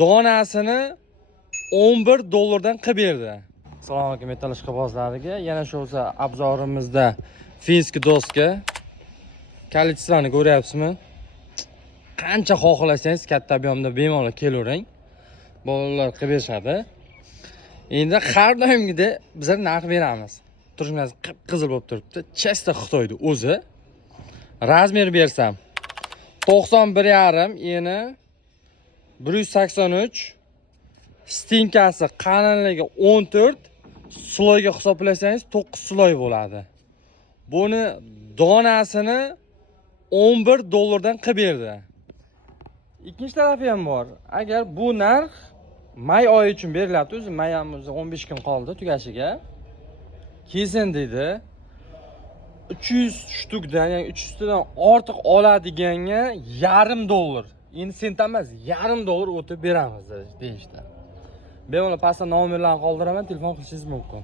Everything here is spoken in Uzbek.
donasini 11 dollardan qilib berdi. Assalomu alaykum metall ishqibozlariga. Yana shu o'zi obzorimizda finskiy doska kolleksiyani ko'ryapsizmi? Qancha xohlasangiz katta ob'yomda bemalol kelavering. Bolalar qilib berishadi. Endi har doimgidek bizlar narx beramiz. Turishimiz qizil bo'lib turibdi. Chesta Xitoyda o'zi. Razmer bersam 91,5 eni 183, stinkasi qalinligi 14, sloyga hisoblasangiz 9 sloy bo'ladi. Buni donasini 11 dollardan qilib berdi. Ikkinchi tarafi ham bor. Agar bu narx may oyi uchun berilyapti, o'zi may ham 15 kun qoldi tugashiga. Kelsin dedi. 300 shtukdan, ya'ni 300 tadan ortiq oladiganga $0,5. Endi sent emas, $0,5 o'tib beramiz deyishdi. Bemalol pastda nomerlarni qoldiraman, telefon qilishingiz mumkin.